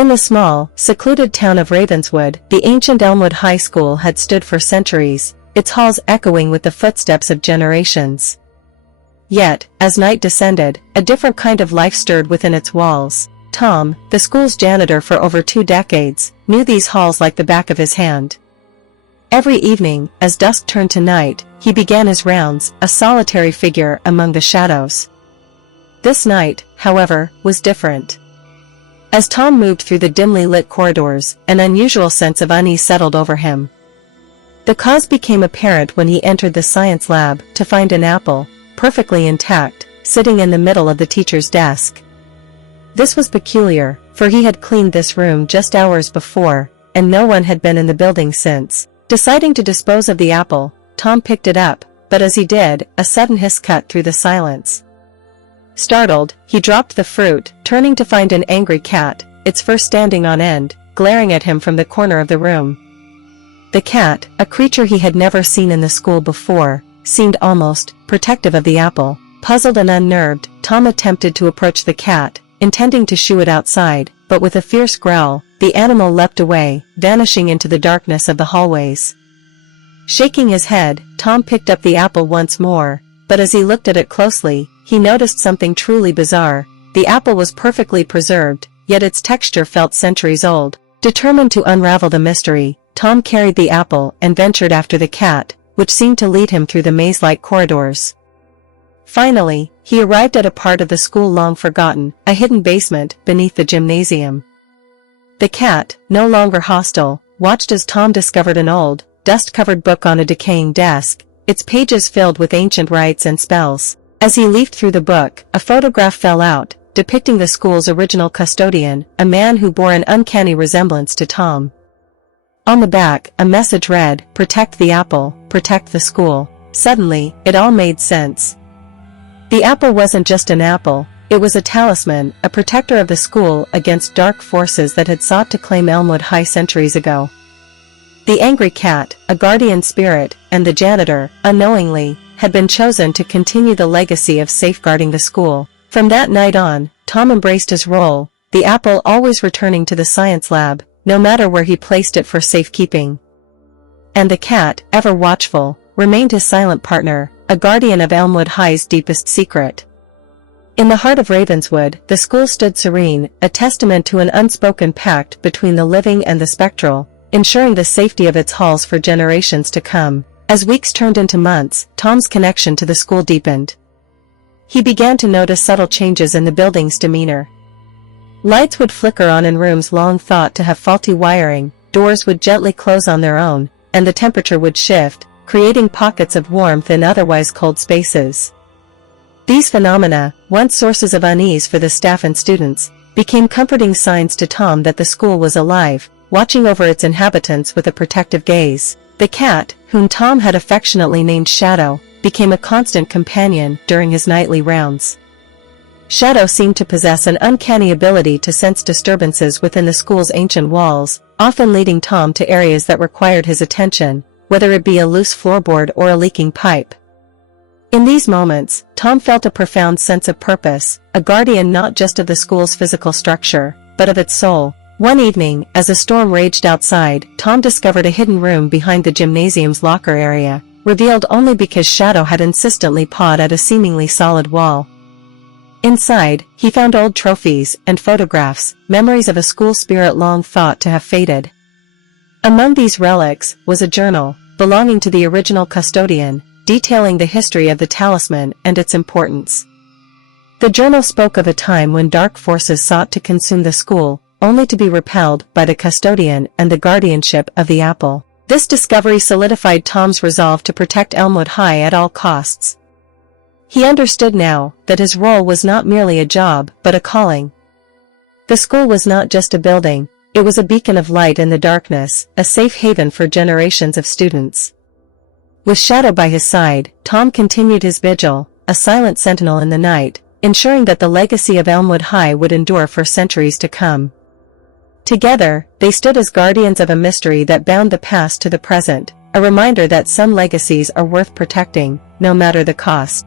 In the small, secluded town of Ravenswood, the ancient Elmwood High School had stood for centuries, its halls echoing with the footsteps of generations. Yet, as night descended, a different kind of life stirred within its walls. Tom, the school's janitor for over 2 decades, knew these halls like the back of his hand. Every evening, as dusk turned to night, he began his rounds, a solitary figure among the shadows. This night, however, was different. As Tom moved through the dimly lit corridors, an unusual sense of unease settled over him. The cause became apparent when he entered the science lab to find an apple, perfectly intact, sitting in the middle of the teacher's desk. This was peculiar, for he had cleaned this room just hours before, and no one had been in the building since. Deciding to dispose of the apple, Tom picked it up, but as he did, a sudden hiss cut through the silence. Startled, he dropped the fruit, turning to find an angry cat, its fur standing on end, glaring at him from the corner of the room. The cat, a creature he had never seen in the school before, seemed almost protective of the apple. Puzzled and unnerved, Tom attempted to approach the cat, intending to shoo it outside, but with a fierce growl, the animal leapt away, vanishing into the darkness of the hallways. Shaking his head, Tom picked up the apple once more, but as he looked at it closely, he noticed something truly bizarre. The apple was perfectly preserved, yet its texture felt centuries old. Determined to unravel the mystery, Tom carried the apple and ventured after the cat, which seemed to lead him through the maze-like corridors. Finally, he arrived at a part of the school long forgotten, a hidden basement beneath the gymnasium. The cat, no longer hostile, watched as Tom discovered an old, dust-covered book on a decaying desk, its pages filled with ancient rites and spells. As he leafed through the book, a photograph fell out, depicting the school's original custodian, a man who bore an uncanny resemblance to Tom. On the back, a message read, "Protect the apple, protect the school." Suddenly, it all made sense. The apple wasn't just an apple, it was a talisman, a protector of the school against dark forces that had sought to claim Elmwood High centuries ago. The angry cat, a guardian spirit, and the janitor, unknowingly, had been chosen to continue the legacy of safeguarding the school. From that night on, Tom embraced his role, the apple always returning to the science lab, no matter where he placed it for safekeeping. And the cat, ever watchful, remained his silent partner, a guardian of Elmwood High's deepest secret. In the heart of Ravenswood, the school stood serene, a testament to an unspoken pact between the living and the spectral, ensuring the safety of its halls for generations to come. As weeks turned into months, Tom's connection to the school deepened. He began to notice subtle changes in the building's demeanor. Lights would flicker on in rooms long thought to have faulty wiring, doors would gently close on their own, and the temperature would shift, creating pockets of warmth in otherwise cold spaces. These phenomena, once sources of unease for the staff and students, became comforting signs to Tom that the school was alive, watching over its inhabitants with a protective gaze. The cat, whom Tom had affectionately named Shadow, became a constant companion during his nightly rounds. Shadow seemed to possess an uncanny ability to sense disturbances within the school's ancient walls, often leading Tom to areas that required his attention, whether it be a loose floorboard or a leaking pipe. In these moments, Tom felt a profound sense of purpose, a guardian not just of the school's physical structure, but of its soul. One evening, as a storm raged outside, Tom discovered a hidden room behind the gymnasium's locker area, revealed only because Shadow had insistently pawed at a seemingly solid wall. Inside, he found old trophies and photographs, memories of a school spirit long thought to have faded. Among these relics was a journal, belonging to the original custodian, detailing the history of the talisman and its importance. The journal spoke of a time when dark forces sought to consume the school, only to be repelled by the custodian and the guardianship of the apple. This discovery solidified Tom's resolve to protect Elmwood High at all costs. He understood now that his role was not merely a job but a calling. The school was not just a building, it was a beacon of light in the darkness, a safe haven for generations of students. With Shadow by his side, Tom continued his vigil, a silent sentinel in the night, ensuring that the legacy of Elmwood High would endure for centuries to come. Together, they stood as guardians of a mystery that bound the past to the present, a reminder that some legacies are worth protecting, no matter the cost.